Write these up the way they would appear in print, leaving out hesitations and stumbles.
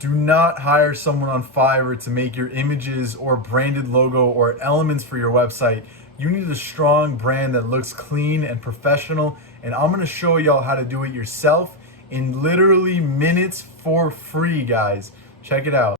Do not hire someone on Fiverr to make your images or branded logo or elements for your website. You need a strong brand that looks clean and professional, and I'm gonna show y'all how to do it yourself in literally minutes for free, guys. Check it out.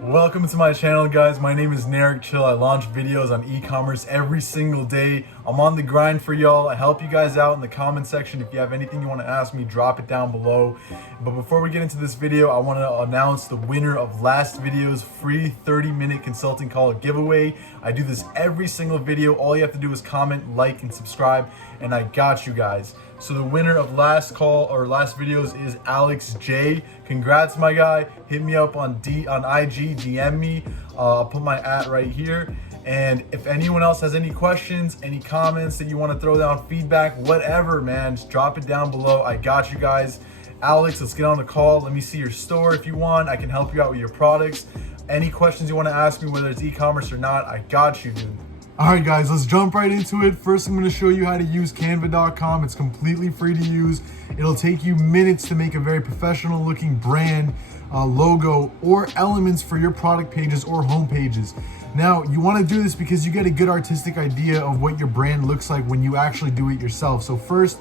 Welcome to my channel, guys. My name is Narek Chill. I launch videos on e-commerce every single day. I'm on the grind for y'all. I help you guys out in the comment section. If you have anything you want to ask me, drop it down below. But before we get into this video, I want to announce the winner of last video's free 30-minute consulting call giveaway. I do this every single video. All you have to do is comment, like, and subscribe, and I got you guys. So the winner of last videos is Alex J. Congrats, my guy. Hit me up on IG, DM me. I'll put my @ right here. And if anyone else has any questions, any comments that you want to throw down, feedback, whatever, man, just drop it down below. I got you guys. Alex, let's get on the call. Let me see your store if you want. I can help you out with your products. Any questions you want to ask me, whether it's e-commerce or not, I got you, dude. All right, guys, let's jump right into it. First, I'm going to show you how to use canva.com. It's completely free to use. It'll take you minutes to make a very professional looking brand, logo, or elements for your product pages or home pages. Now, you want to do this because you get a good artistic idea of what your brand looks like when you actually do it yourself. So first,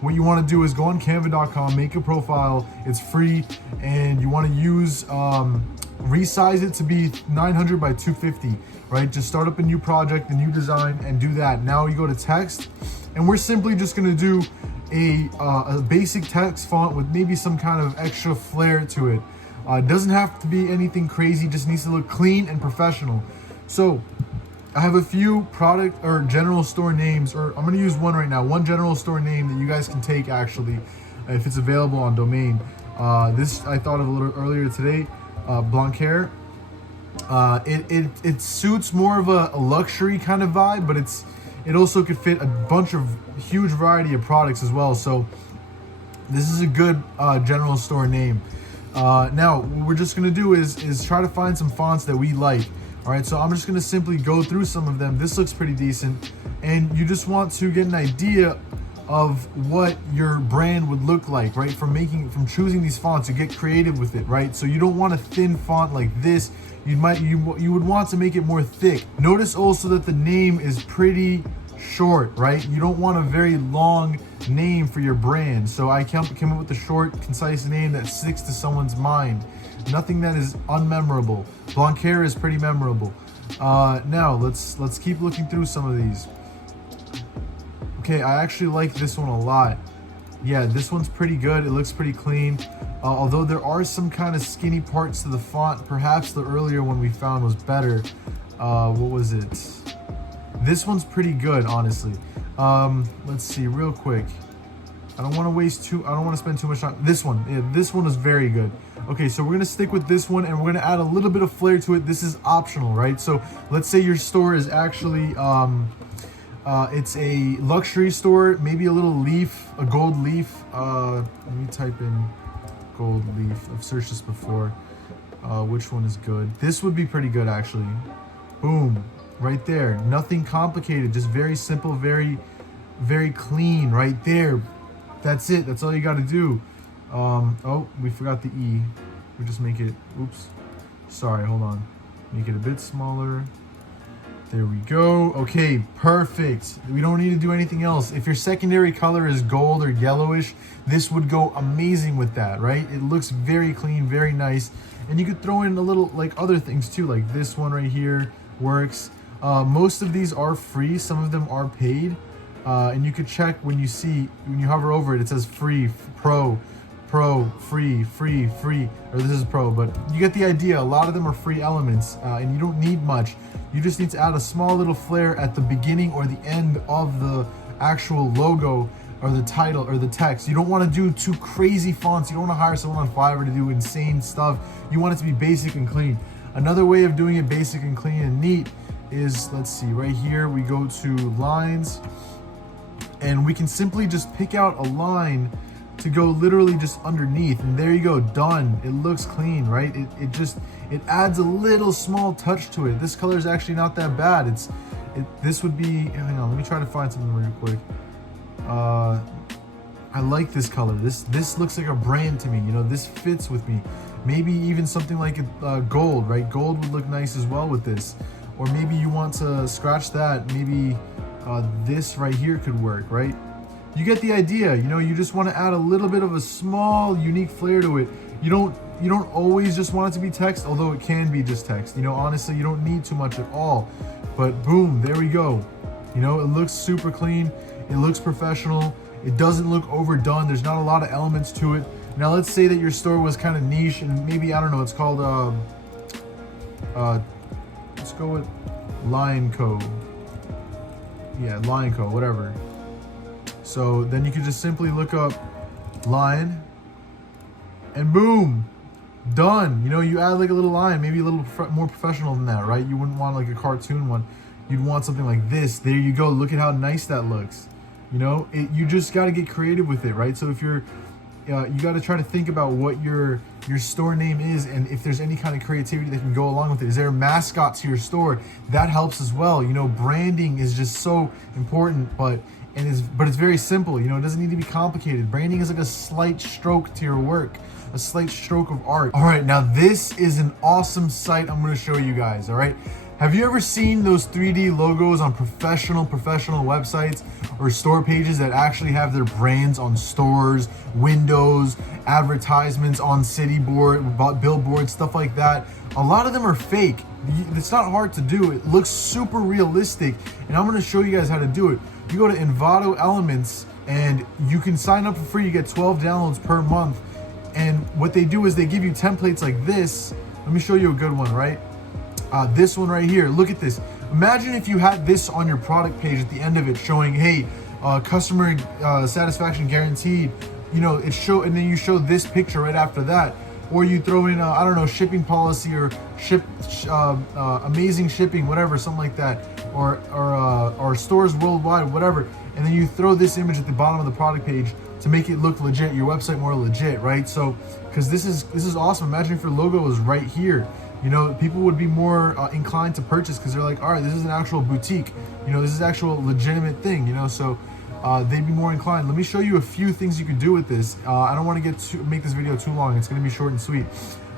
what you want to do is go on canva.com, make a profile. It's free, and you want to use resize it to be 900 by 250, right? Just start up a new project, a new design, and do that. Now you go to text, and we're simply just going to do a basic text font with maybe some kind of extra flair to it. It doesn't have to be anything crazy, just needs to look clean and professional. So I have a few product or general store names, or I'm going to use one right now, one general store name that you guys can take actually, if it's available on domain. This I thought of a little earlier today. Blancaire. It suits more of a luxury kind of vibe, but it also could fit a bunch of huge variety of products as well. So this is a good general store name. Now what we're just gonna do is try to find some fonts that we like. All right, so I'm just gonna simply go through some of them. This looks pretty decent, and you just want to get an idea of what your brand would look like, right? From choosing these fonts, you get creative with it, right? So you don't want a thin font like this. You would want to make it more thick. Notice also that the name is pretty short, right? You don't want a very long name for your brand. So I came up with a short, concise name that sticks to someone's mind. Nothing that is unmemorable. Blancaire is pretty memorable. Now let's keep looking through some of these. Okay, I actually like this one a lot. Yeah, this one's pretty good. It looks pretty clean. Although there are some kind of skinny parts to the font. Perhaps the earlier one we found was better. What was it? This one's pretty good, honestly. Let's see real quick. I don't want to spend too much time. This one, yeah, this one is very good. Okay, so we're gonna stick with this one, and we're gonna add a little bit of flair to it. This is optional, right? So let's say your store is actually it's a luxury store, maybe a little leaf, a gold leaf. Let me type in gold leaf. I've searched this before. Which one is good? This would be pretty good, actually. Boom, right there. Nothing complicated, just very simple, very, very clean right there. That's it. That's all you got to do. Oh, we forgot the E. We just make it, oops. Sorry, hold on. Make it a bit smaller. There we go. Okay, perfect. We don't need to do anything else. If your secondary color is gold or yellowish, this would go amazing with that, right? It looks very clean, very nice. And you could throw in a little like other things too, like this one right here works. Most of these are free. Some of them are paid. And you could check when you hover over it, it says free, pro, free, or this is pro, but you get the idea. A lot of them are free elements, and you don't need much. You just need to add a small little flair at the beginning or the end of the actual logo or the title or the text. You don't want to do too crazy fonts. You don't want to hire someone on Fiverr to do insane stuff. You want it to be basic and clean. Another way of doing it basic and clean and neat is, let's see, right here we go to lines, and we can simply just pick out a line to go literally just underneath, and there you go, done. It looks clean, right? It adds a little small touch to it. This color is actually not that bad. This would be, hang on, let me try to find something real quick. I like this color. This looks like a brand to me. You know, this fits with me. Maybe even something like gold, right? Gold would look nice as well with this. Or maybe you want to scratch that. Maybe this right here could work, right? You get the idea. You know, you just want to add a little bit of a small, unique flair to it. You don't always just want it to be text, although it can be just text. You know, honestly, you don't need too much at all. But boom, there we go. You know, it looks super clean. It looks professional. It doesn't look overdone. There's not a lot of elements to it. Now, let's say that your store was kind of niche and maybe, I don't know, it's called, let's go with Lion Co. Yeah, Lion Co, whatever. So then you could just simply look up lion and boom, done. You know, you add like a little lion, maybe a little more professional than that, right? You wouldn't want like a cartoon one. You'd want something like this. There you go. Look at how nice that looks. You know, you just got to get creative with it, right? So if you're, you got to try to think about what your store name is, and if there's any kind of creativity that can go along with it. Is there a mascot to your store? That helps as well. You know, branding is just so important, but it's very simple. You know, it doesn't need to be complicated. Branding is like a slight stroke to your work, a slight stroke of art. All right, now this is an awesome site I'm going to show you guys. All right. Have you ever seen those 3D logos on professional websites or store pages that actually have their brands on stores, windows, advertisements on city board, billboards, stuff like that? A lot of them are fake. It's not hard to do. It looks super realistic, and I'm going to show you guys how to do it. You go to Envato Elements, and you can sign up for free. You get 12 downloads per month, and what they do is they give you templates like this. Let me show you a good one, right? This one right here, look at this. Imagine if you had this on your product page at the end of it showing, hey, customer satisfaction guaranteed, you know, and then you show this picture right after that. Or you throw in, I don't know, shipping policy or amazing shipping, whatever, something like that. Or stores worldwide, whatever. And then you throw this image at the bottom of the product page to make it look legit, your website more legit, right? So, because this is awesome. Imagine if your logo was right here. You know, people would be more inclined to purchase because they're like, all right, this is an actual boutique. You know, this is actual legitimate thing, you know, so they'd be more inclined. Let me show you a few things you could do with this. I don't want to make this video too long. It's going to be short and sweet.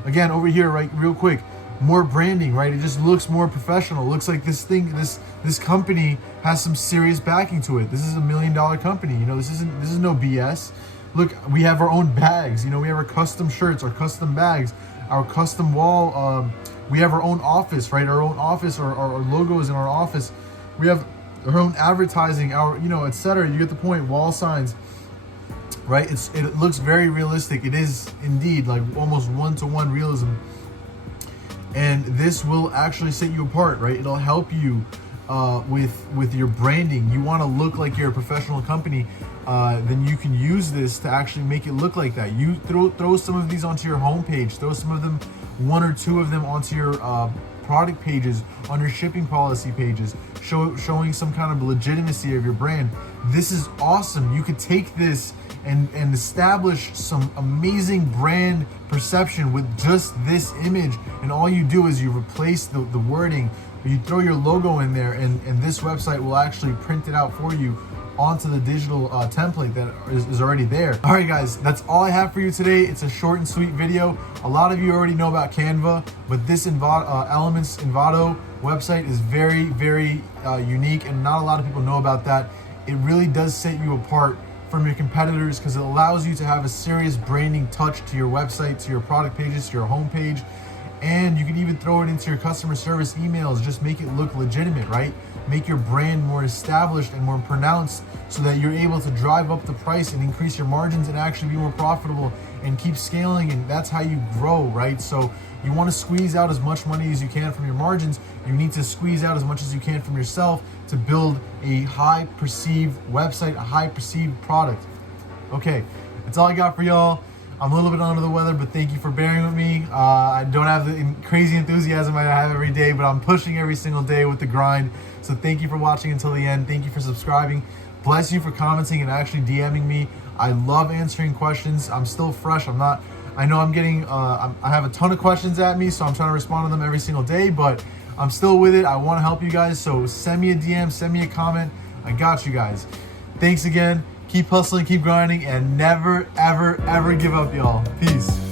Again, over here, right, real quick, more branding, right? It just looks more professional. It looks like this company has some serious backing to it. This is $1 million company. You know, this is no BS. Look, we have our own bags. You know, we have our custom shirts, our custom bags, our custom wall. We have our own office, right? Our own office, or our logos in our office. We have our own advertising, our, you know, etc. You get the point. Wall signs, right? It looks very realistic. It is indeed like almost one-to-one realism. And this will actually set you apart, right? It'll help you with your branding. You want to look like you're a professional company, then you can use this to actually make it look like that. You throw some of these onto your homepage, throw some of them, one or two of them onto your product pages, on your shipping policy pages, showing some kind of legitimacy of your brand. This is awesome. You could take this and establish some amazing brand perception with just this image, and all you do is you replace the wording, you throw your logo in there, and this website will actually print it out for you onto the digital template that is already there. All right, guys, that's all I have for you today. It's a short and sweet video. A lot of you already know about Canva, but this Elements Envato website is very, very unique, and not a lot of people know about that. It really does set you apart from your competitors because it allows you to have a serious branding touch to your website, to your product pages, to your homepage, and you can even throw it into your customer service emails. Just make it look legitimate, right? Make your brand more established and more pronounced so that you're able to drive up the price and increase your margins and actually be more profitable and keep scaling, and that's how you grow, right? So you want to squeeze out as much money as you can from your margins. You need to squeeze out as much as you can from yourself to build a high perceived website, a high perceived product. Okay, that's all I got for y'all. I'm a little bit under the weather, but thank you for bearing with me. I don't have the crazy enthusiasm I have every day, but I'm pushing every single day with the grind. So thank you for watching until the end. Thank you for subscribing. Bless you for commenting and actually DMing me. I love answering questions. I'm still fresh. I know I'm getting, I have a ton of questions at me, so I'm trying to respond to them every single day, but I'm still with it. I want to help you guys. So send me a DM, send me a comment. I got you guys. Thanks again. Keep hustling, keep grinding, and never, ever, ever give up, y'all. Peace.